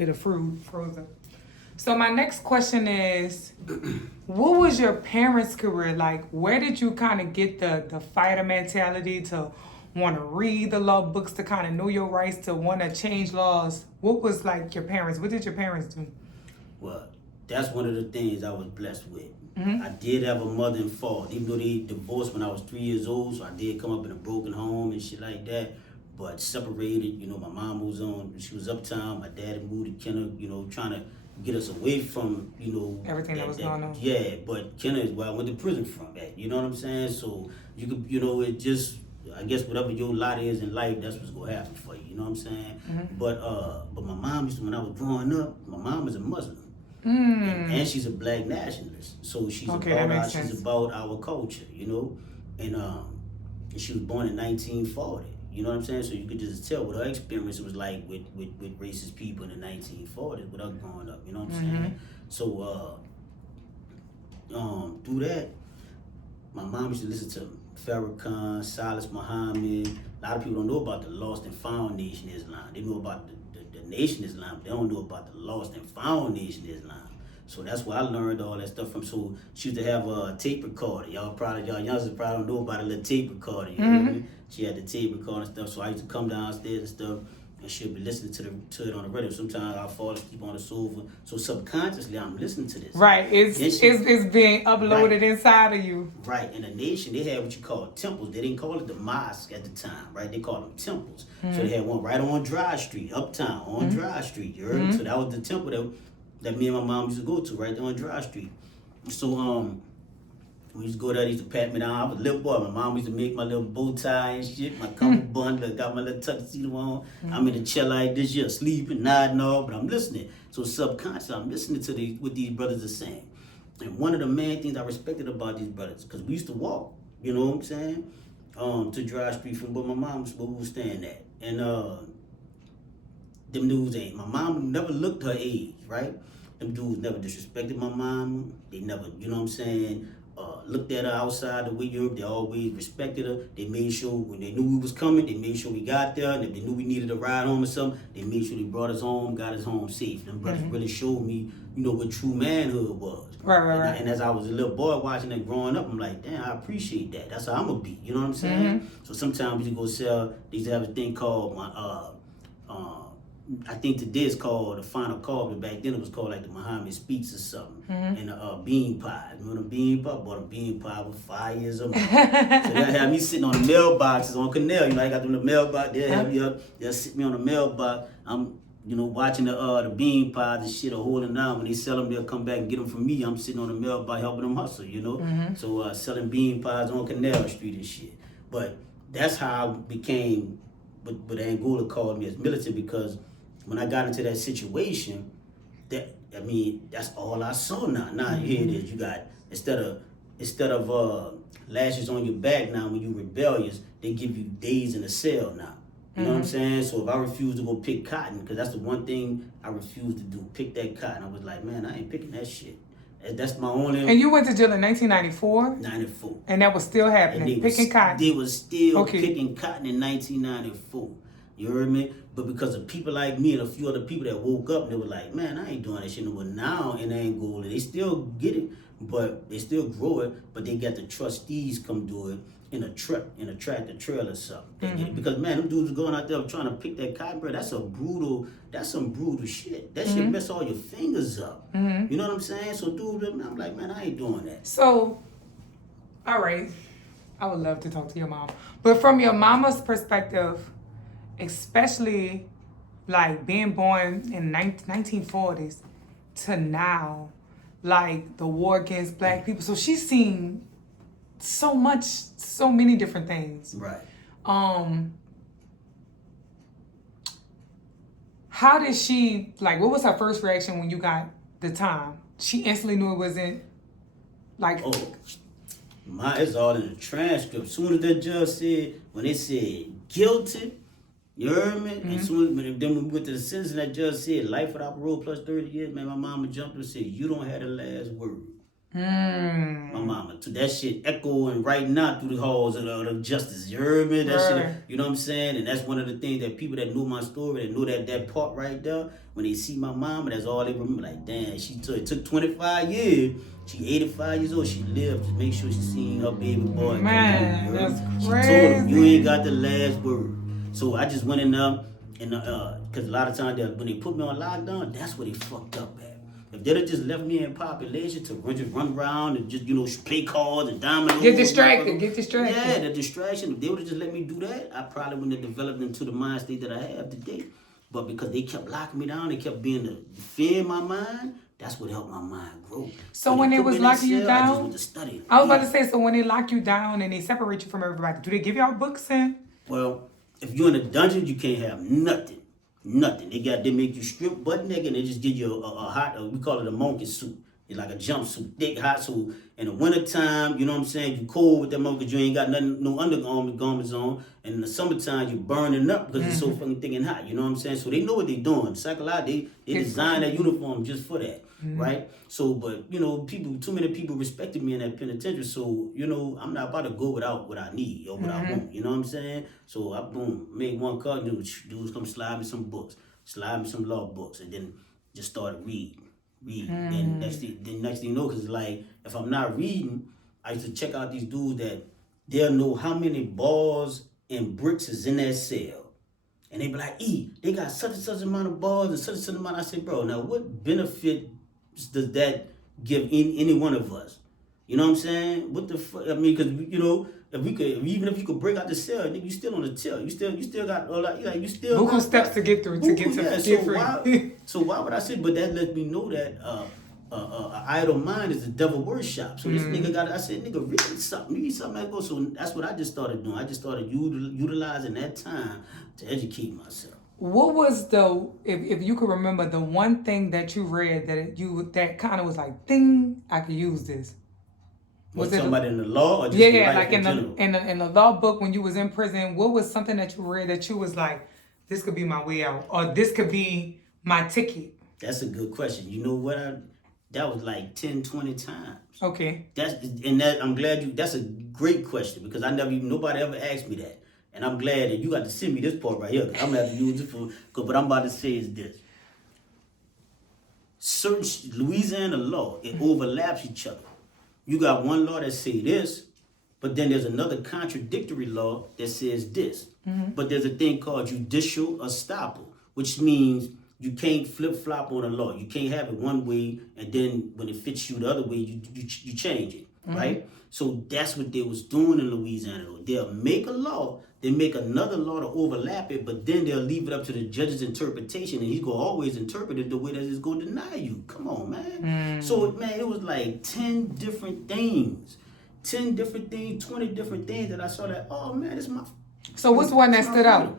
it'll frozen. So my next question is, what was your parents' career like? Where did you kind of get the fighter mentality to want to read the law books, to kind of know your rights, to want to change laws? What was like your parents? What did your parents do? Well, that's one of the things I was blessed with. I did have a mother and father, even though they divorced when I was 3 years old, so I did come up in a broken home and shit like that. But separated, my mom was she was uptown, my dad moved to Kenner, trying to get us away from, Everything that was going on. Yeah, but Kenner is where I went to prison from at, you know what I'm saying? So you could, it just, I guess whatever your lot is in life, that's what's gonna happen for you, you know what I'm saying? But my mom when I was growing up, my mom is a Muslim. And she's a black nationalist, so she's about our culture, and she was born in 1940. You know what I'm saying? So you could just tell what her experience was like with racist people in the 1940s, with her growing up. You know what I'm saying? So through that, my mom used to listen to Farrakhan, Silas Muhammad. A lot of people don't know about the Lost and Found Nation Islam. They know about the Nation Islam, but they don't know about the Lost and Found Nation Islam. So that's where I learned all that stuff from. So she used to have a tape recorder. Y'all youngsters probably don't know about a little tape recorder. You know what I mean? She had the tape recorder and stuff. So I used to come downstairs and stuff, and she'll be listening to it on the radio. Sometimes I'll fall asleep on the sofa. So subconsciously, I'm listening to this. Right. It's being uploaded inside of you. Right. In the nation, they had what you call temples. They didn't call it the mosque at the time, right? They called them temples. So they had one right on Dry Street, uptown, on Dry Street. You heard? So that was the temple that me and my mom used to go to, right there on Dry Street. So we used to go there, they used to pat me down. I was a little boy. My mom used to make my little bow tie and shit, my cummerbund, got my little tuxedo on. I'm in the chair like this, sleeping, nodding off, but I'm listening. So subconsciously, I'm listening to what these brothers are saying. And one of the main things I respected about these brothers, because we used to walk, you know what I'm saying, to Dry Street from where my mom was staying at. And them dudes my mom never looked her age, right? Them dudes never disrespected my mom. They never, you know what I'm saying, looked at her outside the way they always respected her. They made sure when they knew we was coming, they made sure we got there. And if they knew we needed a ride home or something, they made sure they brought us home, got us home safe. Them brothers really showed me, what true manhood was. Right. And as I was a little boy watching it growing up, I'm like, damn, I appreciate that. That's how I'm gonna be. You know what I'm saying? So sometimes we used to go sell. They used to have a thing called I think today it's called the Final Call, but back then it was called like the Muhammad Speaks or something. And a bean pie. Remember the bean pie? I bought a bean pie with 5 years old. So they had me sitting on the mailboxes on Canal. I got them the mailbox. They'll have me up. They'll sit me on the mailbox. I'm, watching the bean pies and shit or holding down. When they sell them, they'll come back and get them from me. I'm sitting on the mailbox helping them hustle, So selling bean pies on Canal Street and shit. But that's how I became, but Angola called me as militant, because when I got into that situation, that's all I saw now. Now here it is. You got instead of lashes on your back now when you rebellious, they give you days in a cell now. You know what I'm saying? So if I refuse to go pick cotton, because that's the one thing I refused to do, pick that cotton. I was like, man, I ain't picking that shit. That's my only. And you went to jail in 1994? 94. And that was still happening, picking cotton? They was still picking cotton in 1994. You heard me? But because of people like me and a few other people that woke up, and they were like, man, I ain't doing that shit no more. Now in Angola, they still get it, but they still grow it, but they got the trustees come do it in a tractor trailer or something. Because man, them dudes are going out there trying to pick that cotton, bro. That's some brutal shit. That shit mess all your fingers up. You know what I'm saying? So dude, I'm like, man, I ain't doing that. So, all right, I would love to talk to your mom. But from your mama's perspective, especially like being born in 1940s to now, like the war against black people. So she's seen so many different things. Right. How did she, like, what was her first reaction when you got the time? She instantly knew it wasn't, like... Oh, it's all in the transcript. Soon as that judge said, when they said guilty, you heard me? And soon as then when we went to the sentence, and that judge said life without parole plus 30 years, man, my mama jumped and said, you don't have the last word. Mm. My mama. So that shit echoing right now through the halls of the justice. You heard me? That Right. shit, you know what I'm saying? And that's one of the things that people that know my story, that know that part right there, when they see my mama, that's all they remember. Like, damn, it took 25 years. She 85 years old. She lived to make sure she seen her baby boy. Man, come home, that's she crazy. told him, you ain't got the last word. So I just went in there, and because a lot of times when they put me on lockdown, that's where they fucked up at. If they'd have just left me in population to just run around and just, play cards and dominoes. Get distracted. Yeah, the distraction. If they would have just let me do that, I probably wouldn't have developed into the mind state that I have today. But because they kept locking me down, they kept being the fear in my mind, that's what helped my mind grow. So when they was locking you down, I just went to study. I was about to say, so when they lock you down and they separate you from everybody, do they give y'all books in? Well, if you're in a dungeon, you can't have nothing. Nothing. They make you strip butt naked and they just give you a hot, we call it a monkey suit. It's like a jumpsuit, thick hot suit. In the wintertime, you know what I'm saying, you cold with that monkey because you ain't got nothing, no undergarments on. And in the summertime, you burning up because it's so fucking thick and hot. You know what I'm saying? So they know what they doing. Psychologically, they design that uniform just for that. Right? So, but, too many people respected me in that penitentiary. So, I'm not about to go without what I need or what I want. You know what I'm saying? So I, made one call. Dudes come slide me some books, slide me some law books, and then just started reading. Then next thing you know, because like, if I'm not reading, I used to check out these dudes that they'll know how many bars and bricks is in that cell. And they be like, they got such and such amount of bars and such amount. I say, bro, now what benefit does that give any one of us? You know what I'm saying? What the fuck? I mean, because, even if you could break out the cell, nigga, you still on the tail. You still got all that, you still Buku steps to get through, get free. So why would I say, but that lets me know that idle mind is the devil workshop. So this nigga I said, nigga, read something. You need something that goes. So that's what I just started doing. I just started utilizing that time to educate myself. What was if you could remember the one thing that you read that kind of was like, ding, I could use this? Was it somebody in the law or just like in general? in the law book when you was in prison? What was something that you read that you was like, this could be my way out, or this could be my ticket? That's a good question. You know what? That was like 10, 20 times. Okay. I'm glad that's a great question because nobody ever asked me that. And I'm glad that you got to send me this part right here because I'm going to have to use it because what I'm about to say is this. Certain Louisiana law, it overlaps each other. You got one law that say this, but then there's another contradictory law that says this. But there's a thing called judicial estoppel, which means you can't flip-flop on a law. You can't have it one way, and then when it fits you the other way, you change it, right? So that's what they was doing in Louisiana. They'll make a law, they make another law to overlap it, but then they'll leave it up to the judge's interpretation, and he's going to always interpret it the way that it's going to deny you. Come on, man. So, man, it was like 10 different things. 10 different things, 20 different things that I saw that, oh, man, it's my... So what's one that stood out?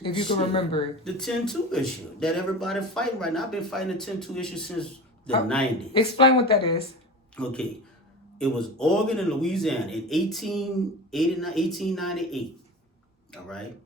If you can remember it. The 10-2 issue that everybody fighting right now. I've been fighting the 10-2 issue since the 90s. Explain what that is. Okay. It was Oregon and Louisiana in 1898. All right.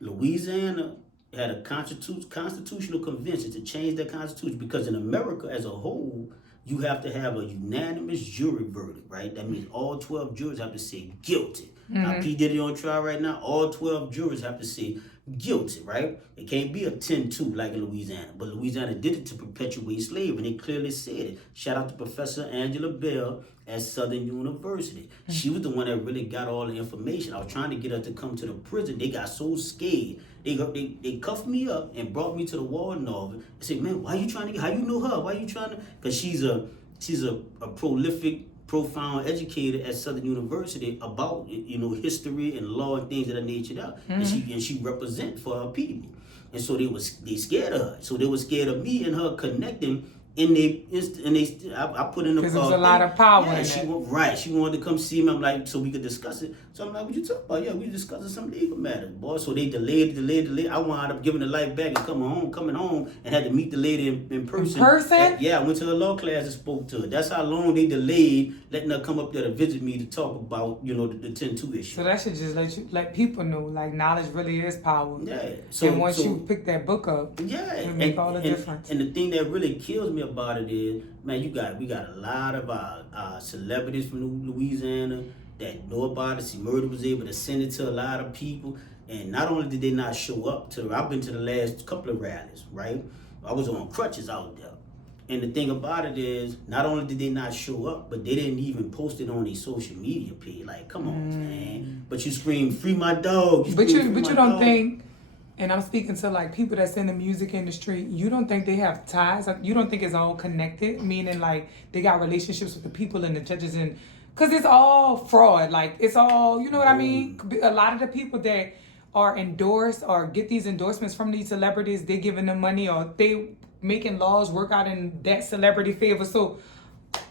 Louisiana had a constitutional convention to change their constitution because in America as a whole, you have to have a unanimous jury verdict, right? That means all 12 jurors have to say guilty. Now, P. Diddy on trial right now, all 12 jurors have to say guilty, right? It can't be a 10-2 like in Louisiana. But Louisiana did it to perpetuate slavery, and they clearly said it. Shout out to Professor Angela Bell at Southern University. She was the one that really got all the information. I was trying to get her to come to the prison. They got so scared. They cuffed me up and brought me to the warden office. I said, man, why you trying to how you know her? Why you trying to? Because she's a prolific, profound educator at Southern University about history and law and things of that nature out. And she represent for her people. And so they scared of her. So they were scared of me and her connecting. I put in the because there's a lot of power in she that. She wanted to come see me. I'm like, so we could discuss it. So I'm like, what you talking about? Yeah, we discussing some legal matters, boy. So they delayed. I wound up giving the life back and coming home and had to meet the lady in person. In person? Yeah, I went to her law class and spoke to her. That's how long they delayed letting her come up there to visit me to talk about, the 10-2 issue. So that should just let people know, like, knowledge really is power. Yeah. And once you pick that book up, yeah, it make all the difference. And the thing that really kills me about it is, man, we got a lot of celebrities from Louisiana that know about it. See, Murder was able to send it to a lot of people, and not only did they not show up I've been to the last couple of rallies, right? I was on crutches out there. And the thing about it is, not only did they not show up, but they didn't even post it on their social media page. Like, come on, man. But you scream, free my dog. But you don't think, and I'm speaking to like people that's in the music industry, you don't think they have ties? You don't think it's all connected? Meaning like they got relationships with the people and the judges and, cause it's all fraud. Like it's all, you know what I mean? A lot of the people that are endorsed or get these endorsements from these celebrities, they giving them money or they making laws work out in that celebrity favor. So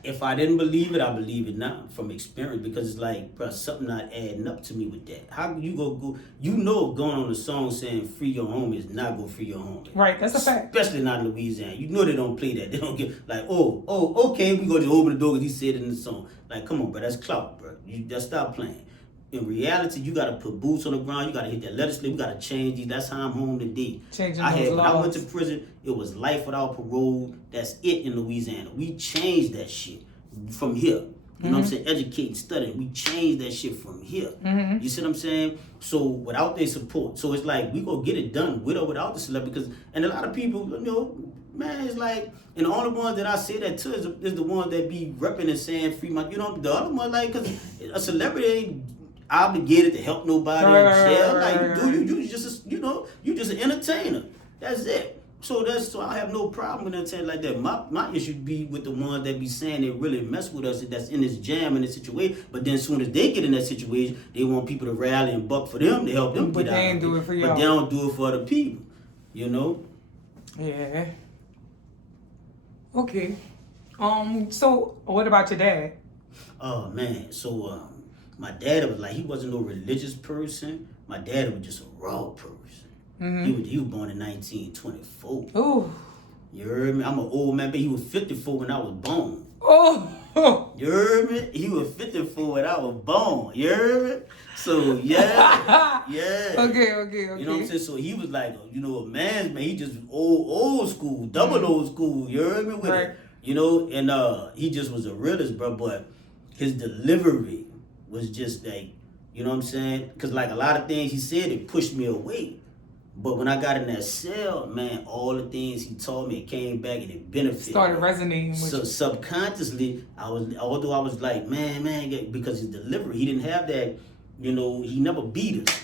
if I didn't believe it, I believe it now from experience, because it's like, bro, something not adding up to me with that. How you go, you know, going on a song saying free your homie is not gonna free your homie. Right, that's a fact. Especially not in Louisiana. You know they don't play that. They don't get like, oh, okay, we gonna open the door because he said it in the song. Like, come on, bro, that's clout, bro. You just stop playing. In reality, you gotta put boots on the ground. You gotta hit that legislature. We gotta change these. That's how I'm home today. Changing When I went to prison, it was life without parole. That's it in Louisiana. We changed that shit from here. You know what I'm saying? Educating, studying. We changed that shit from here. You see what I'm saying? So without their support, so it's like we gonna get it done with or without the celebrity. Because and a lot of people, you know, man, it's like, and the only ones that I say that to is the ones that be repping and saying free my. You know, the other one like, because a celebrity ain't obligated to help nobody in jail. Like, you just you just an entertainer. That's it. So I have no problem with entertainment like that. My issue be with the ones that be saying they really mess with us, that's in this jam in this situation. But then as soon as they get in that situation, they want people to rally and buck for them to help them but get they out. Ain't do it for y'all. But they don't do it for other people. You know? Yeah. Okay. So what about your dad? Oh man. So my dad was like, he wasn't no religious person. My dad was just a raw person. He was born in 1924. Ooh. You heard me? I'm an old man, but he was 54 when I was born. Oh. You heard me? He was 54 when I was born. You heard me? So yeah, yeah. Okay. You know what I'm saying? So he was like, you know, a man's man. He just old school, double old school. You heard me with it? You know, and he just was a realist, bro. But his delivery was just like, you know what I'm saying? Because like a lot of things he said, it pushed me away. But when I got in that cell, man, all the things he taught me, it came back and it benefited. Started resonating with you. Subconsciously, although I was like, man, because his delivery, he didn't have that, you know, he never beat us.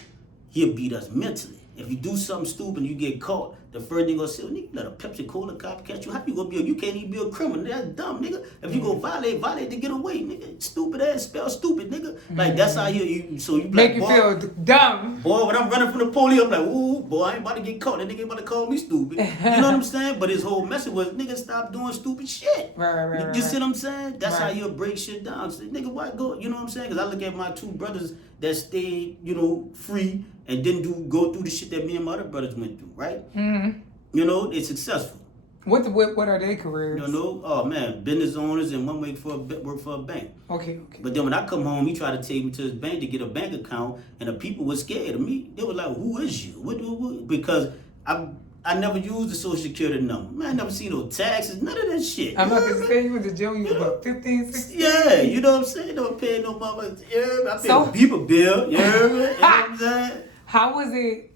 He'll beat us mentally. If you do something stupid and you get caught, the first thing gonna say, well, nigga, let a Pepsi Cola cop catch you. How you gonna you can't even be a criminal? That's dumb, nigga. If you go violate to get away, nigga. Stupid ass, spell stupid, nigga. Like that's how so you make like, you boy, feel dumb. Boy, when I'm running from the police, I'm like, ooh, boy, I ain't about to get caught. That nigga ain't about to call me stupid. You know what I'm saying? But his whole message was, nigga, stop doing stupid shit. Right. You see what I'm saying? That's how you'll break shit down. So, nigga, why go? You know what I'm saying? Because I look at my two brothers that stayed, you know, free and didn't go through the shit that me and my other brothers went through, right? You know, they're successful. What are their careers? You know, oh man, business owners and one work for a bank. Okay. But then when I come home, he tried to take me to his bank to get a bank account, and the people were scared of me. They were like, "Who is you?" What? Because I never used the Social Security number. Man, I never seen no taxes, none of that shit. I'm not gonna say you went to jail. You were about 15, 16. Yeah, you know what I'm saying? Don't pay no mama. I pay a people bill. You heard me? You know what I'm saying? How was it?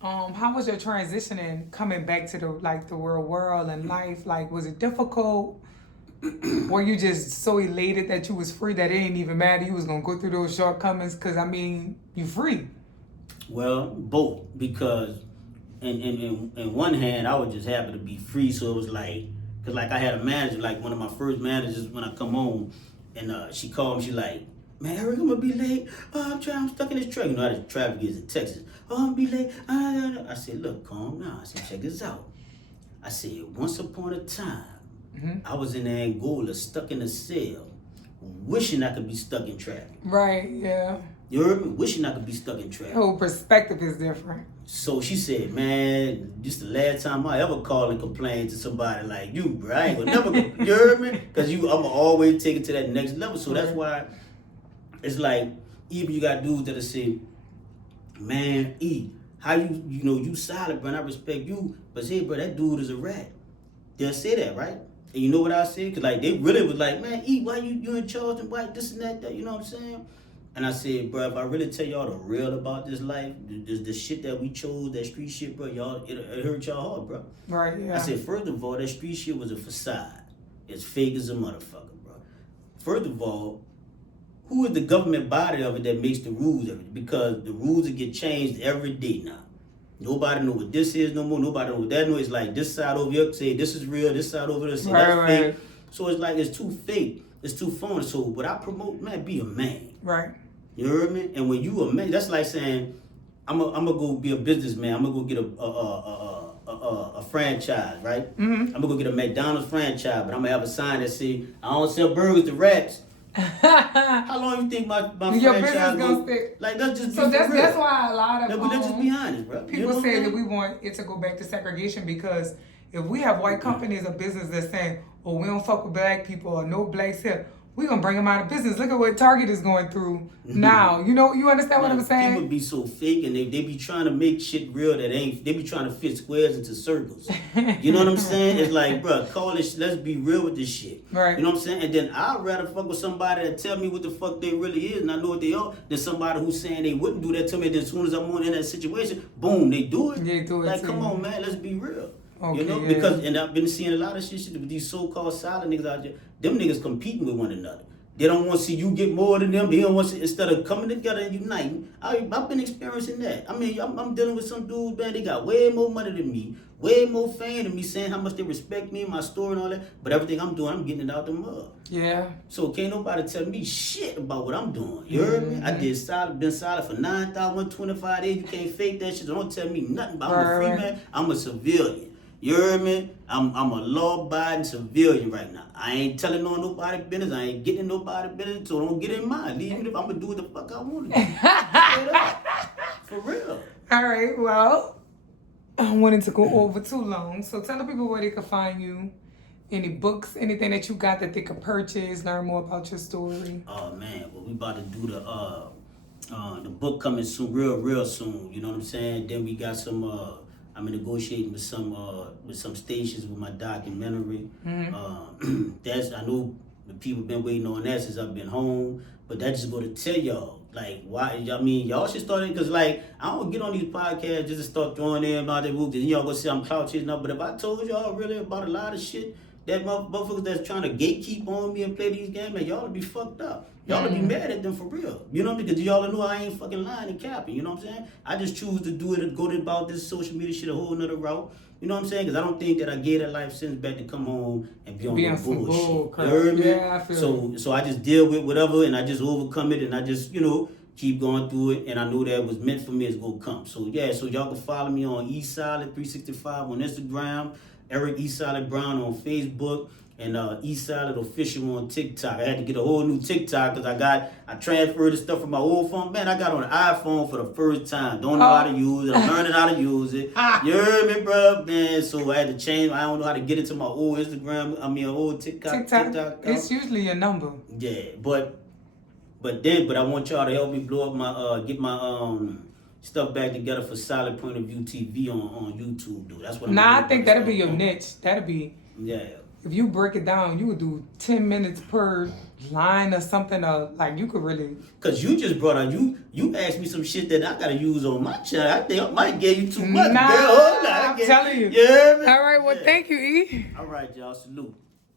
How was your transitioning coming back to the real world and life? Like, was it difficult? Were you just so elated that you was free that it didn't even matter you was gonna go through those shortcomings? Cause I mean, you free. Well, both, because in one hand I was just happy to be free. So it was like, cause like I had a manager, like one of my first managers when I come home, and she called me. She like, man, Eric, I'm gonna be late. I'm stuck in this traffic. You know how the traffic is in Texas. Oh, I'm gonna be late. I said, look, calm down. I said, check this out. I said, once upon a time, I was in Angola, stuck in a cell, wishing I could be stuck in traffic. Right, yeah. You heard me? Wishing I could be stuck in traffic. The whole perspective is different. So she said, man, this is the last time I ever call and complain to somebody like you, bro. I ain't gonna never, you heard me? Because I'm gonna always take it to that next level. So that's why it's like, even you got dudes that'll say, man, how you solid, bro, and I respect you, but say, bro, that dude is a rat. they'll say that, right? And you know what I said? Cause like they really was like, man, E, why you in charge and why this and that, you know what I'm saying? And I said, bro, if I really tell y'all the real about this life, the shit that we chose, that street shit, bro, y'all, it hurt y'all hard, bro. Right, yeah. I said, first of all, that street shit was a facade. It's fake as a motherfucker, bro. First of all, who is the government body of it that makes the rules of it? Because the rules will get changed every day now. Nobody know what this is no more. Nobody know what that is. It's like this side over here say this is real, this side over there say that's fake. So it's like it's too fake. It's too phony. So what I promote, man, be a man. Right. You heard me? And when you a man, that's like saying, I'm gonna go be a businessman. I'm gonna go get a franchise, right? Mm-hmm. I'm gonna go get a McDonald's franchise, but I'm gonna have a sign that say, I don't sell burgers to rats. How long you think my your franchise business gonna stay? Like that's just so that's why a lot of let's just be honest, bro. People say that we want it to go back to segregation because if we have white companies or business that's saying, "Oh, we don't fuck with black people or no blacks here," we gonna bring them out of business. Look at what Target is going through now. You understand what I'm saying? People be so fake and they be trying to make shit real that ain't. They be trying to fit squares into circles. You know what I'm saying? It's like, bro, call this. Let's be real with this shit. Right. You know what I'm saying? And then I'd rather fuck with somebody that tell me what the fuck they really is and I know what they are than somebody who's saying they wouldn't do that to me. Then as soon as I'm in that situation, boom, they do it. They do it. Like, too. come on, man, let's be real. Okay, you know, yeah. because and I've been seeing a lot of shit with these so-called silent niggas out there. Them niggas competing with one another. They don't want to see you get more than them. They don't want to see, instead of coming together and uniting. I've been experiencing that. I mean, I'm dealing with some dudes, man. They got way more money than me, way more fame than me, saying how much they respect me and my story and all that. But everything I'm doing, I'm getting it out the mud. Yeah. So can't nobody tell me shit about what I'm doing. You heard me? I been solid for 9,125 days. You can't fake that shit. So don't tell me nothing about I'm a free man. I'm a civilian. You heard me? I'm a law-abiding civilian right now. I ain't telling on nobody business. I ain't getting in nobody business, so don't get in mine. Leave me if I'm gonna do what the fuck I want to do. Straight up. For real. All right. Well, I wanted to go over too long, so tell the people where they can find you. Any books, anything that you got that they could purchase, learn more about your story. Oh man, well we about to do the book coming soon, real soon. You know what I'm saying? Then we got some. I'm negotiating with some stations with my documentary. Mm-hmm. That's I know the people been waiting on that since I've been home, but that just go to tell y'all like why. I mean, y'all should start it because like I don't get on these podcasts just to start throwing in about the movies and y'all gonna say I'm clout chasing up. But if I told y'all really about a lot of shit that motherfuckers that's trying to gatekeep on me and play these games, man, y'all would be fucked up. Y'all would be mad at them for real. You know, because y'all know I ain't fucking lying and capping. You know what I'm saying? I just choose to do it and go about this social media shit a whole nother route. You know what I'm saying? Because I don't think that I gave that life sentence back to come home and be on the bullshit. You heard me? Yeah, I feel so I just deal with whatever and I just overcome it and I just, keep going through it. And I know that was meant for me, it's going to come. So yeah, so y'all can follow me on eSolid365 on Instagram, Eric E. Solid Brown on Facebook, and eSolid Official on TikTok. I had to get a whole new TikTok because I transferred the stuff from my old phone. Man, I got on an iPhone for the first time. Don't know how to use it. I'm learning how to use it. You heard me, bro? Man, so I had to change. I don't know how to get into my old Instagram. Old TikTok. It's usually your number. Yeah, but I want y'all to help me blow up my get my stuff back together for Solid Point of View TV on YouTube, dude. That's what. I think that'll be your niche. That'll be. Yeah. If you break it down, you would do 10 minutes per line or something. Like you could really. Cause you just brought out you asked me some shit that I gotta use on my channel. I think I might give you too much. I'm telling you. Yeah. All right. Well, thank you, E. All right, y'all. Salute.